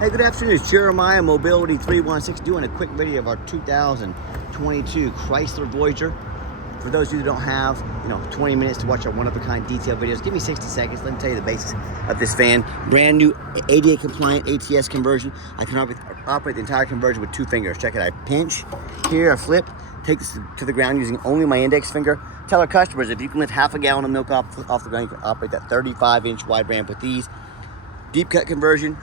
Hey, good afternoon. It's Jeremiah Mobility 316 doing a quick video of our 2022 Chrysler Voyager. For those of you that don't have, 20 minutes to watch our one-of-a-kind detailed videos, give me 60 seconds. Let me tell you the basics of this van. Brand new ADA compliant ATS conversion. I can operate the entire conversion with 2 fingers. Check it. I pinch here, I flip, take this to the ground using only my index finger. Tell our customers if you can lift half a gallon of milk off the ground, you can operate that 35-inch wide ramp with these. Deep cut conversion.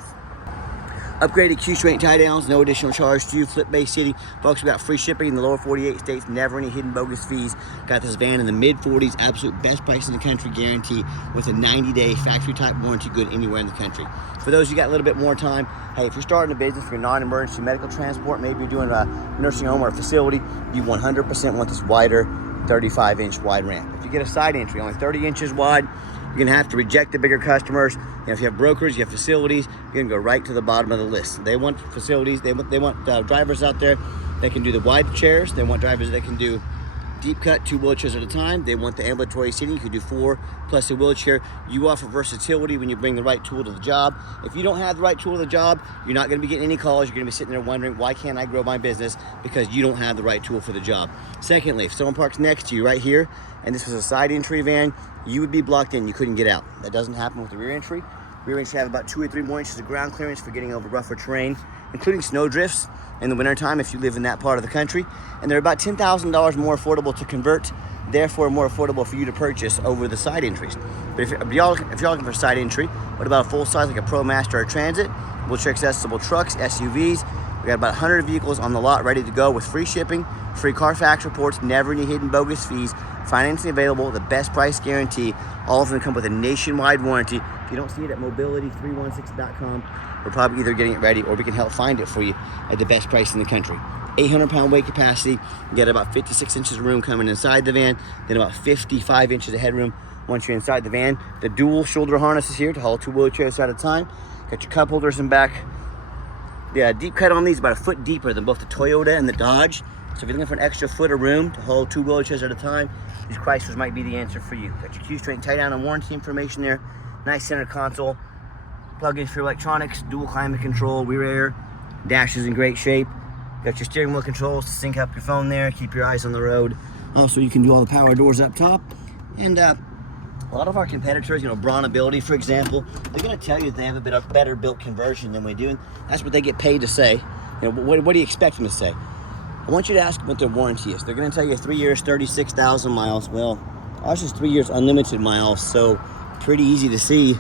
Upgraded Q-straight tie downs, no additional charge to you. Flip-based seating. Folks, we got free shipping in the lower 48 states, never any hidden bogus fees. Got this van in the mid-40s, absolute best price in the country, guarantee, with a 90-day factory-type warranty, good anywhere in the country. For those who got a little bit more time, hey, if you're starting a business for non-emergency medical transport, maybe you're doing a nursing home or a facility, you 100% want this wider 35-inch wide ramp. If you get a side entry, only 30 inches wide, you're gonna have to reject the bigger customers. If you have brokers, you have facilities, you're gonna go right to the bottom of the list. They want facilities, they want drivers out there that can do the wide chairs. They want drivers that can do deep cut, 2 wheelchairs at a time. They want the ambulatory seating. You can do 4 plus a wheelchair. You offer versatility when you bring the right tool to the job. If you don't have the right tool to the job, you're not gonna be getting any calls. You're gonna be sitting there wondering, why can't I grow my business? Because you don't have the right tool for the job. Secondly, if someone parks next to you right here, and this was a side entry van, you would be blocked in, you couldn't get out. That doesn't happen with the rear entry. Rear entry have about 2 or 3 more inches of ground clearance for getting over rougher terrain, including snow drifts in the wintertime if you live in that part of the country. And they're about $10,000 more affordable to convert, therefore more affordable for you to purchase over the side entries. But if you're looking for side entry, what about a full size like a Pro Master or Transit? Wheelchair accessible trucks, SUVs. We got about 100 vehicles on the lot ready to go with free shipping, free Carfax reports, never any hidden bogus fees, financing available, the best price guarantee. All of them come with a nationwide warranty. If you don't see it at mobility316.com, we're probably either getting it ready or we can help find it for you at the best price in the country. 800-pound weight capacity. You get about 56 inches of room coming inside the van, then about 55 inches of headroom once you're inside the van. The dual shoulder harness is here to haul 2 wheelchairs at a time. Got your cup holders in back. The deep cut on these about 1 foot deeper than both the Toyota and the Dodge. So if you're looking for an extra foot of room to hold 2 wheelchairs at a time, these Chryslers might be the answer for you. Got your Q-straight tie down and warranty information there. Nice center console. Plug-ins for electronics, dual climate control, rear air. Dash is in great shape. Got your steering wheel controls to sync up your phone there, keep your eyes on the road. Also, you can do all the power doors up top. And a lot of our competitors, Braun Ability, for example, they're gonna tell you they have a bit of better built conversion than we do. And that's what they get paid to say. What do you expect them to say? I want you to ask them what their warranty is. They're gonna tell you 3 years, 36,000 miles. Well, ours is 3 years unlimited miles, so pretty easy to see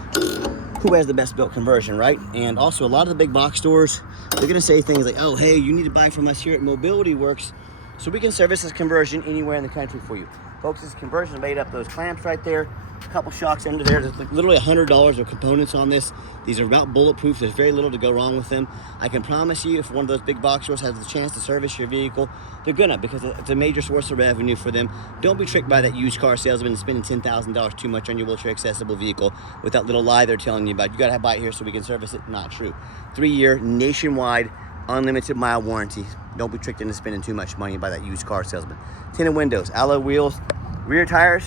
who has the best built conversion, right? And also a lot of the big box stores, they're gonna say things like, oh, hey, you need to buy from us here at Mobility Works so we can service this conversion anywhere in the country for you. Folks, this conversion made up those clamps right there, a couple shocks under there. There's literally $100 of components on this. These are about bulletproof. There's very little to go wrong with them. I can promise you, if one of those big box stores has the chance to service your vehicle, they're gonna, because it's a major source of revenue for them. Don't be tricked by that used car salesman and spending $10,000 too much on your wheelchair accessible vehicle with that little lie they're telling you about. You gotta buy it here so we can service it. Not true. 3-year nationwide unlimited mile warranty. Don't be tricked into spending too much money by that used car salesman. Tinted windows, alloy wheels, rear tires.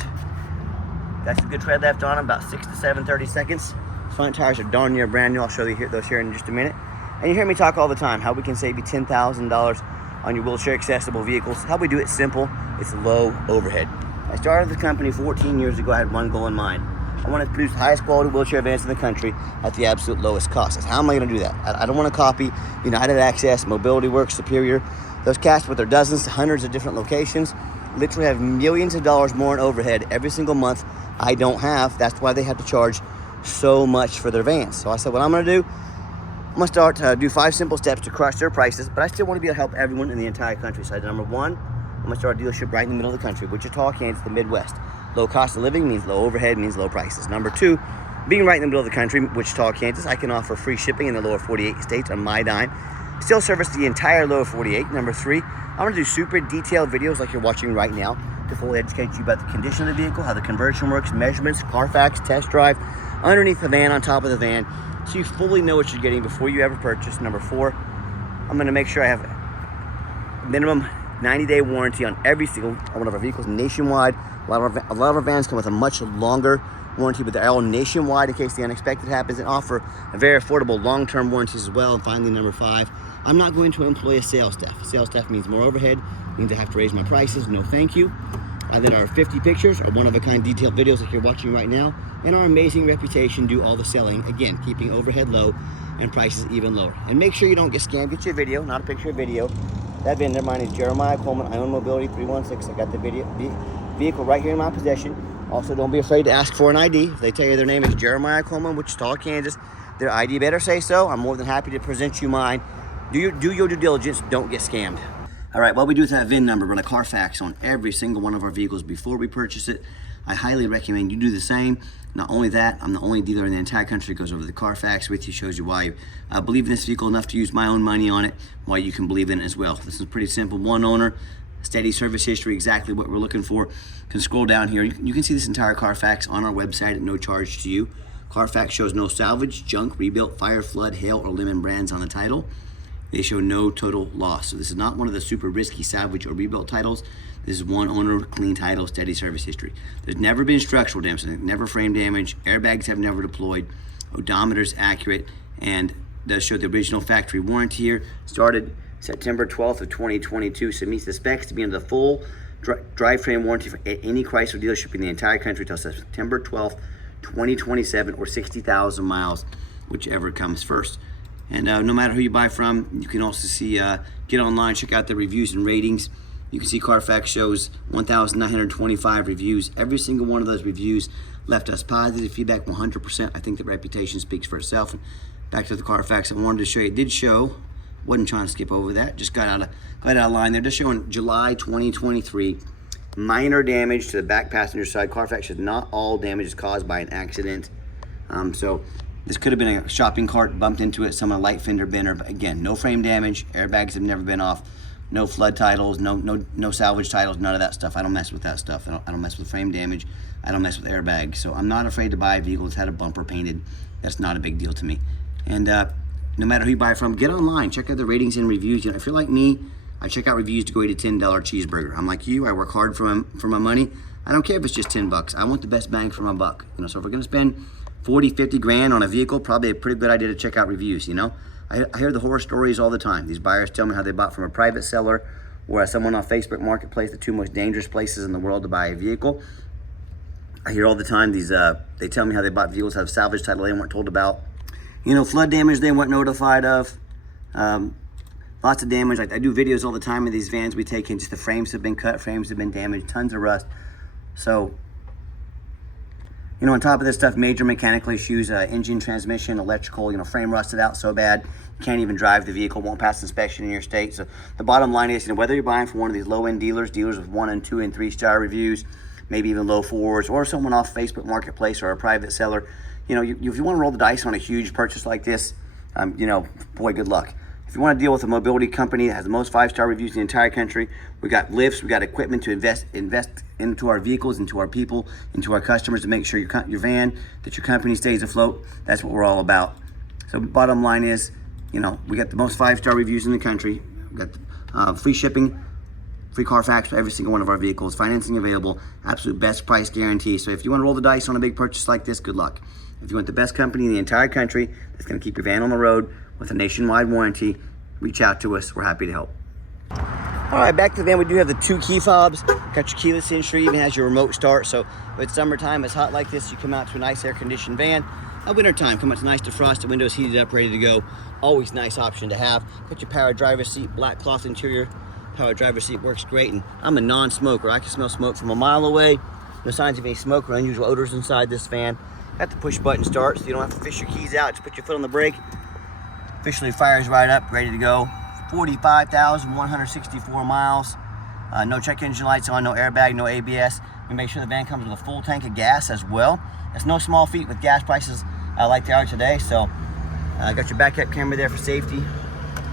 Got some good tread left on them, about 6 to 7 30 seconds. Front tires are darn near brand new. I'll show you those here in just a minute. And you hear me talk all the time how we can save you $10,000 on your wheelchair accessible vehicles. How we do it simple, it's low overhead. I started the company 14 years ago. I had one goal in mind. I want to produce the highest quality wheelchair vans in the country at the absolute lowest cost. That's how am I going to do that? I don't want to copy United Access, Mobility Works, Superior. Those cats with their dozens to hundreds of different locations literally have millions of dollars more in overhead every single month. I don't have. That's why they have to charge so much for their vans. So I said, what I'm going to do, I'm going to start to do 5 simple steps to crush their prices, but I still want to be able to help everyone in the entire country. So number 1, I'm going to start a dealership right in the middle of the country, Wichita, Kansas, the Midwest. Low cost of living means low overhead, means low prices. Number 2, being right in the middle of the country, Wichita, Kansas, I can offer free shipping in the lower 48 states on my dime. Still service the entire lower 48. Number 3, I'm going to do super detailed videos like you're watching right now to fully educate you about the condition of the vehicle, how the conversion works, measurements, Carfax, test drive, underneath the van, on top of the van, so you fully know what you're getting before you ever purchase. Number 4, I'm going to make sure I have minimum 90-day warranty on every single one of our vehicles nationwide. A lot of our vans come with a much longer warranty, but they're all nationwide in case the unexpected happens, and offer a very affordable long-term warranties as well. And finally, number 5, I'm not going to employ a sales staff. Sales staff means more overhead, means I have to raise my prices. No thank you. Then our 50 pictures, our one-of-a-kind detailed videos like you're watching right now, and our amazing reputation do all the selling, again, keeping overhead low and prices even lower. And make sure you don't get scammed. Get your video, not a picture of video. That vendor, mine is Jeremiah Coleman. I own Mobility 316. I got the vehicle right here in my possession. Also, don't be afraid to ask for an ID. If they tell you their name is Jeremiah Coleman, Wichita, Kansas, their ID better say so. I'm more than happy to present you mine. Do your due diligence. Don't get scammed. All right, what we do with that VIN number, run a Carfax on every single one of our vehicles before we purchase it. I highly recommend you do the same. Not only that, I'm the only dealer in the entire country that goes over the Carfax with you, shows you why I believe in this vehicle enough to use my own money on it, why you can believe in it as well. This is pretty simple. One owner, steady service history, exactly what we're looking for. You can scroll down here. You can see this entire Carfax on our website at no charge to you. Carfax shows no salvage, junk, rebuilt, fire, flood, hail, or lemon brands on the title. They show no total loss. So this is not one of the super risky salvage or rebuilt titles. This is one owner, clean title, steady service history. There's never been structural damage, never frame damage, airbags have never deployed, odometer's accurate, and does show the original factory warranty here. Started September 12th of 2022, so it meets the specs to be under the full drivetrain warranty for any Chrysler dealership in the entire country until September 12th, 2027, or 60,000 miles, whichever comes first. And no matter who you buy from, you can also see, get online, check out the reviews and ratings. You can see Carfax shows 1,925 reviews. Every single one of those reviews left us positive feedback, 100%. I think the reputation speaks for itself. And back to the Carfax, I wanted to show you, it did show, wasn't trying to skip over that, just got out of line there, just showing July 2023, minor damage to the back passenger side. Carfax says not all damage is caused by an accident. So this could have been a shopping cart bumped into it, some light fender bender, but again, no frame damage, airbags have never been off, no flood titles, no salvage titles, none of that stuff. I don't mess with that stuff. I don't mess with frame damage. I don't mess with airbags. So I'm not afraid to buy a vehicle that's had a bumper painted. That's not a big deal to me. And no matter who you buy from, get online, check out the ratings and reviews. You know, if you're like me, I check out reviews to go eat a $10 cheeseburger. I'm like you, I work hard for my money. I don't care if it's just 10 bucks. I want the best bang for my buck. You know, so if we're gonna spend 40, 50 grand on a vehicle, probably a pretty good idea to check out reviews, you know? I hear the horror stories all the time. These buyers tell me how they bought from a private seller or someone on Facebook Marketplace, the two most dangerous places in the world to buy a vehicle. I hear all the time they tell me how they bought vehicles, have salvage title they weren't told about. You know, flood damage they weren't notified of. Lots of damage. I do videos all the time of these vans we take in. Just the frames have been cut, frames have been damaged, tons of rust. So, you know, on top of this stuff, major mechanical issues, engine, transmission, electrical, you know, frame rusted out so bad, you can't even drive the vehicle, won't pass inspection in your state. So the bottom line is, you know, whether you're buying from one of these low-end dealers with 1 and 2 and 3 star reviews, maybe even low 4s, or someone off Facebook Marketplace or a private seller, you know, if you want to roll the dice on a huge purchase like this, you know, boy, good luck. If you want to deal with a mobility company that has the most 5-star reviews in the entire country, we got lifts, we got equipment to invest into our vehicles, into our people, into our customers to make sure your van, that your company stays afloat. That's what we're all about. So bottom line is, you know, we got the most 5-star reviews in the country. We got free shipping, free Carfax for every single one of our vehicles, financing available, absolute best price guarantee. So if you want to roll the dice on a big purchase like this, good luck. If you want the best company in the entire country that's going to keep your van on the road with a nationwide warranty, reach out to us. We're happy to help. All right, back to the van. We do have the 2 key fobs. Got your keyless entry, even has your remote start. So if it's summertime, it's hot like this, you come out to a nice air-conditioned van. Winter time, come out to nice defrosted windows, heated up, ready to go. Always nice option to have. Got your power driver seat, black cloth interior. Power driver seat works great, and I'm a non-smoker. I can smell smoke from a mile away. No signs of any smoke or unusual odors inside this van. Got the push button start, so you don't have to fish your keys out. Just put your foot on the brake. Officially fires right up, ready to go. 45,164 miles. No check engine lights on, no airbag, no ABS. We make sure the van comes with a full tank of gas as well. That's no small feat with gas prices like they are today. So got your backup camera there for safety.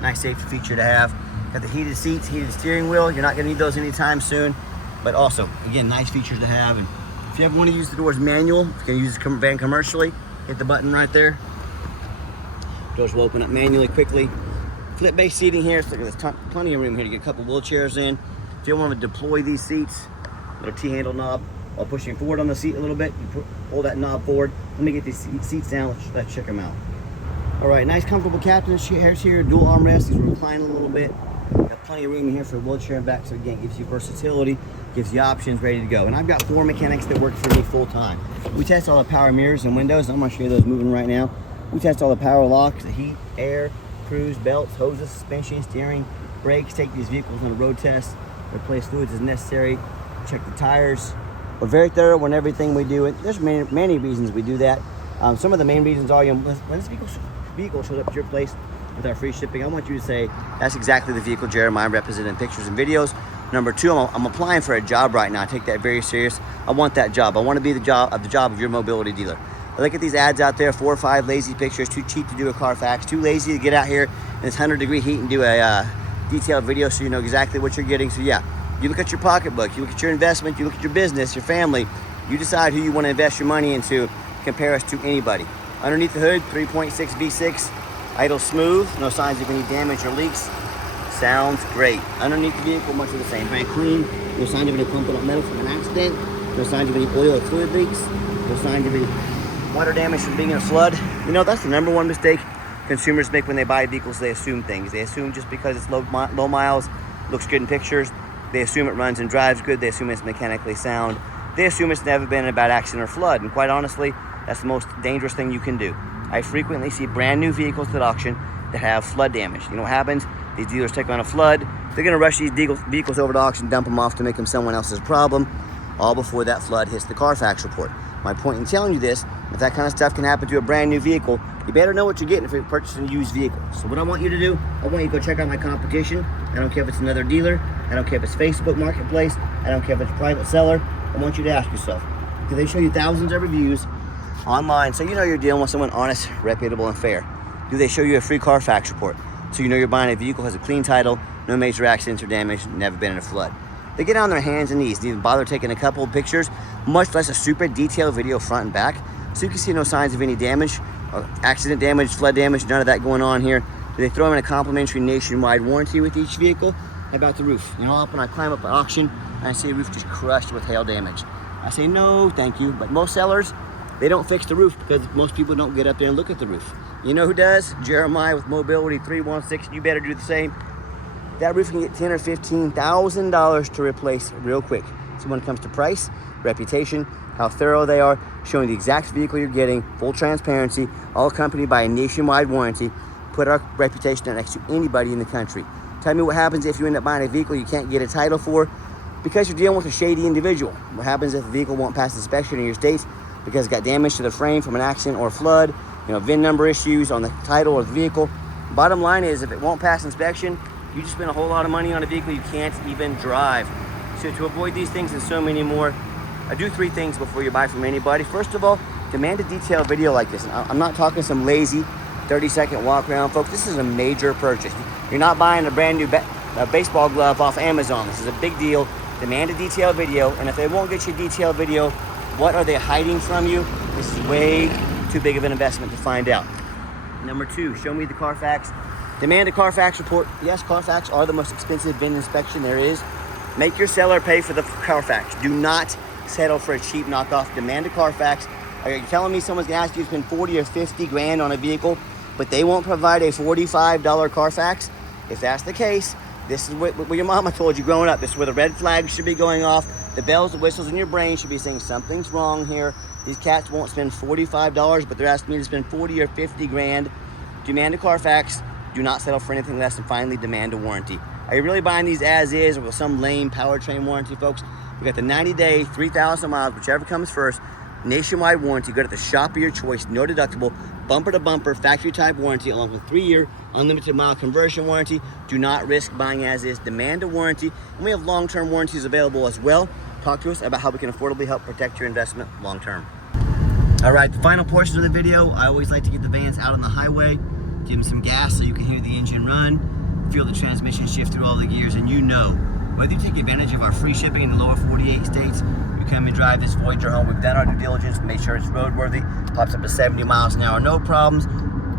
Nice safety feature to have. Got the heated seats, heated steering wheel. You're not gonna need those anytime soon. But also, again, nice features to have. And if you ever want to use the doors manual, if you're gonna use the van commercially, hit the button right there. Doors will open up manually, quickly. Flip-based seating here, so there's plenty of room here to get a couple wheelchairs in. If you want to deploy these seats, little T-handle knob, while pushing forward on the seat a little bit. You pull that knob forward. Let me get these seats down. Let's check them out. All right, nice comfortable captain's chairs here, dual armrests. These recline a little bit. Got plenty of room here for a wheelchair and back, so again, gives you versatility, gives you options, ready to go. And I've got 4 mechanics that work for me full time. We test all the power mirrors and windows. I'm gonna show you those moving right now. We test all the power locks, the heat, air, cruise, belts, hoses, suspension, steering, brakes. Take these vehicles on a road test, replace fluids as necessary, check the tires. We're very thorough on everything we do. There's many reasons we do that. Some of the main reasons are, when this vehicle shows up at your place with our free shipping, I want you to say, that's exactly the vehicle Jeremiah represented in pictures and videos. Number 2, I'm applying for a job right now. I take that very serious. I want that job. I want to be the job of your mobility dealer. I look at these ads out there, 4 or 5 lazy pictures, too cheap to do a Carfax, too lazy to get out here in this 100-degree heat and do a detailed video so you know exactly what you're getting. So yeah, you look at your pocketbook, you look at your investment, you look at your business, your family, you decide who you want to invest your money into. Compare us to anybody. Underneath the hood, 3.6 V6, idle smooth, no signs of any damage or leaks. Sounds great. Underneath the vehicle, much of the same. Very clean, no sign of any clumping up metal from an accident, no signs of any oil or fluid leaks, no signs of any water damage from being in a flood. You know, that's the number one mistake consumers make when they buy vehicles. They assume things. They assume just because it's low miles, looks good in pictures, they assume it runs and drives good, they assume it's mechanically sound, they assume it's never been in a bad accident or flood. And quite honestly, that's the most dangerous thing you can do. I frequently see brand new vehicles at auction that have flood damage. You know what happens? These dealers take on a flood. They're gonna rush these vehicles over to auction, dump them off to make them someone else's problem, all before that flood hits the Carfax report. My point in telling you this, if that kind of stuff can happen to a brand new vehicle, you better know what you're getting if you're purchasing a used vehicle. So what I want you to do, I want you to go check out my competition. I don't care if it's another dealer. I don't care if it's Facebook Marketplace. I don't care if it's a private seller. I want you to ask yourself, do they show you thousands of reviews online so you know you're dealing with someone honest, reputable, and fair? Do they show you a free Carfax report so you know you're buying a vehicle has a clean title, no major accidents or damage, never been in a flood? They get on their hands and knees, didn't even bother taking a couple of pictures, much less a super detailed video front and back, so you can see no signs of any damage, accident damage, flood damage, none of that going on here. Do they throw in a complimentary nationwide warranty with each vehicle? How about the roof? You know, when I climb up an auction and I see a roof just crushed with hail damage, I say no, thank you. But most sellers, they don't fix the roof because most people don't get up there and look at the roof. You know who does? Jeremiah with Mobility 316. You better do the same. That roof can get $10,000 or $15,000 to replace real quick. So when it comes to price, reputation, how thorough they are, showing the exact vehicle you're getting, full transparency, all accompanied by a nationwide warranty, put our reputation next to anybody in the country. Tell me what happens if you end up buying a vehicle you can't get a title for because you're dealing with a shady individual. What happens if the vehicle won't pass inspection in your state because it got damage to the frame from an accident or flood, VIN number issues on the title or the vehicle. Bottom line is, if it won't pass inspection, you just spend a whole lot of money on a vehicle you can't even drive. So to avoid these things and so many more, I do 3 things before you buy from anybody. First of all, demand a detailed video like this. I'm not talking some lazy 30-second walk around, folks. This is a major purchase. You're not buying a brand new baseball glove off Amazon. This is a big deal. Demand a detailed video, and if they won't get you a detailed video, what are they hiding from you? This is way too big of an investment to find out. Number 2, show me the Carfax. Demand a Carfax report. Yes, Carfax are the most expensive VIN inspection there is. Make your seller pay for the Carfax. Do not settle for a cheap knockoff. Demand a Carfax. Are you telling me someone's gonna ask you to spend 40 or 50 grand on a vehicle, but they won't provide a $45 Carfax? If that's the case, this is what your mama told you growing up. This is where the red flags should be going off. The bells and whistles in your brain should be saying something's wrong here. These cats won't spend $45, but they're asking me to spend 40 or 50 grand. Demand a Carfax. Do not settle for anything less, and finally demand a warranty. Are you really buying these as is or with some lame powertrain warranty, folks? We got the 90-day, 3,000 miles, whichever comes first, nationwide warranty. Go to the shop of your choice, no deductible, bumper to bumper, factory type warranty, along with 3-year unlimited mile conversion warranty. Do not risk buying as is. Demand a warranty, and we have long-term warranties available as well. Talk to us about how we can affordably help protect your investment long-term. All right, the final portion of the video, I always like to get the vans out on the highway, give them some gas so you can hear the engine run, feel the transmission shift through all the gears, and whether you take advantage of our free shipping in the lower 48 states, you come and drive this Voyager home. We've done our due diligence, made sure it's roadworthy, pops up to 70 miles an hour, no problems.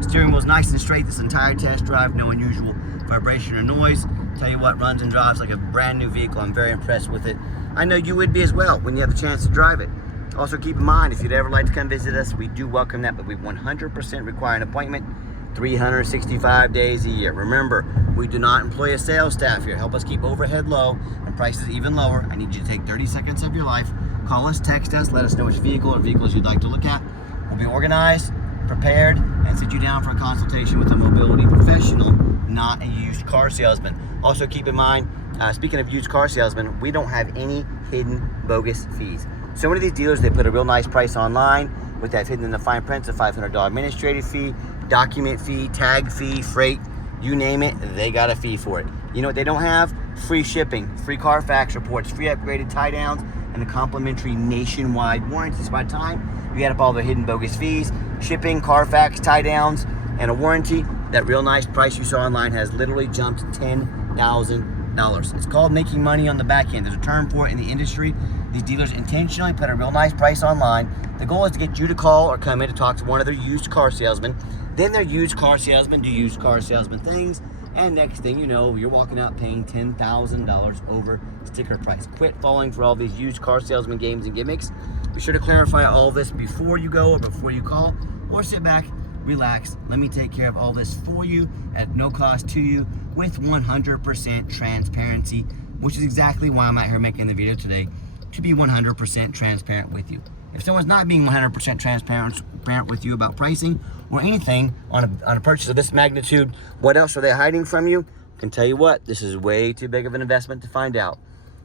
Steering wheel's nice and straight this entire test drive, no unusual vibration or noise. Tell you what, runs and drives like a brand new vehicle. I'm very impressed with it. I know you would be as well when you have the chance to drive it. Also keep in mind, if you'd ever like to come visit us, we do welcome that, but we 100% require an appointment 365 days a year. Remember, we do not employ a sales staff here. Help us keep overhead low and prices even lower. I need you to take 30 seconds of your life. Call us, text us, let us know which vehicle or vehicles you'd like to look at. We'll be organized, prepared, and sit you down for a consultation with a mobility professional, not a used car salesman. Also keep in mind, speaking of used car salesmen, we don't have any hidden bogus fees. So many of these dealers, they put a real nice price online with that hidden in the fine print, a $500 administrative fee, document fee, tag fee, freight, you name it, they got a fee for it. You know what they don't have? Free shipping, free Carfax reports, free upgraded tie downs, and a complimentary nationwide warranty. So by the time you add up all the hidden bogus fees, shipping, Carfax, tie downs, and a warranty, that real nice price you saw online has literally jumped $10,000. It's called making money on the back end. There's a term for it in the industry. These dealers intentionally put a real nice price online. The goal is to get you to call or come in to talk to one of their used car salesmen. Then their used car salesmen do used car salesman things. And next thing you know, you're walking out paying $10,000 over sticker price. Quit falling for all these used car salesman games and gimmicks. Be sure to clarify all this before you go or before you call, or sit back, relax. Let me take care of all this for you at no cost to you with 100% transparency, which is exactly why I'm out here making the video today, to be 100% transparent with you. If someone's not being 100% transparent with you about pricing or anything on a purchase of this magnitude, what else are they hiding from you? I can tell you what, this is way too big of an investment to find out.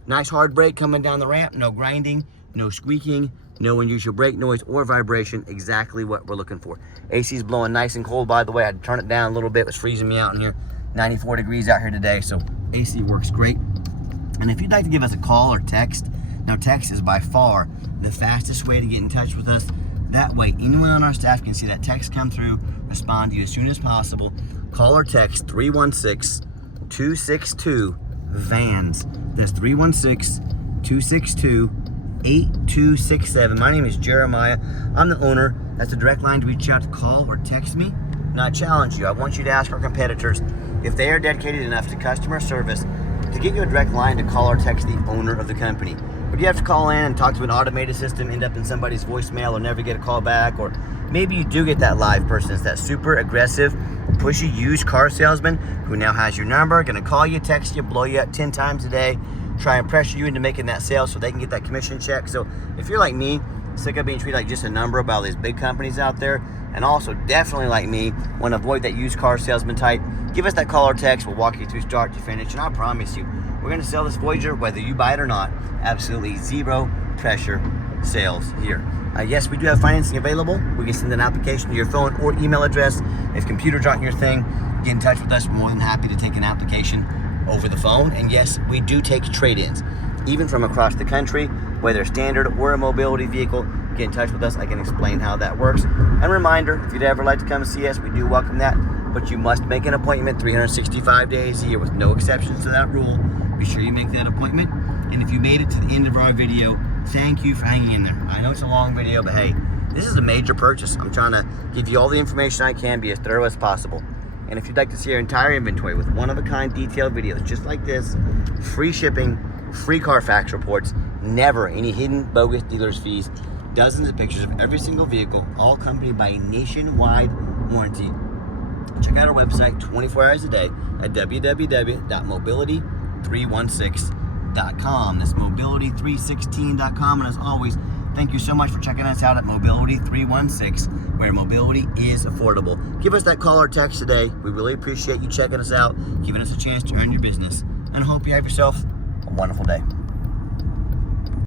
Nice hard brake coming down the ramp, no grinding, no squeaking, no unusual brake noise or vibration, exactly what we're looking for. AC is blowing nice and cold, by the way. I had to turn it down a little bit, it was freezing me out in here. 94 degrees out here today, so AC works great. And if you'd like to give us a call or text, now text is by far the fastest way to get in touch with us. That way, anyone on our staff can see that text come through, respond to you as soon as possible. Call or text 316-262-VANS. That's 316-262-8267. My name is Jeremiah. I'm the owner. That's a direct line to reach out to call or text me. Now I challenge you. I want you to ask our competitors if they are dedicated enough to customer service to get you a direct line to call or text the owner of the company. But you have to call in and talk to an automated system, end up in somebody's voicemail or never get a call back, or maybe you do get that live person. It's that super aggressive, pushy used car salesman who now has your number, gonna call you, text you, blow you up 10 times a day, try and pressure you into making that sale so they can get that commission check. So if you're like me, sick of being treated like just a number by all these big companies out there, and also definitely like me, want to avoid that used car salesman type, give us that call or text. We'll walk you through start to finish, and I promise you, we're going to sell this Voyager whether you buy it or not. Absolutely zero pressure sales here. Yes, we do have financing available. We can send an application to your phone or email address. If computers aren't your thing, get in touch with us. We're more than happy to take an application over the phone. And yes, we do take trade-ins, even from across the country, whether standard or a mobility vehicle. Get in touch with us. I can explain how that works. And reminder, if you'd ever like to come see us, we do welcome that, but you must make an appointment 365 days a year with no exceptions to that rule. Be sure you make that appointment. And if you made it to the end of our video, thank you for hanging in there. I know it's a long video, but hey, this is a major purchase. I'm trying to give you all the information I can, be as thorough as possible. And if you'd like to see our entire inventory with one-of-a-kind detailed videos just like this, free shipping, free Carfax reports, never any hidden bogus dealer's fees, dozens of pictures of every single vehicle, all accompanied by a nationwide warranty, check out our website 24 hours a day at www.mobility316.com. That's mobility316.com. And as always, thank you so much for checking us out at Mobility 316, where mobility is affordable. Give us that call or text today. We really appreciate you checking us out, giving us a chance to earn your business. And I hope you have yourself a wonderful day.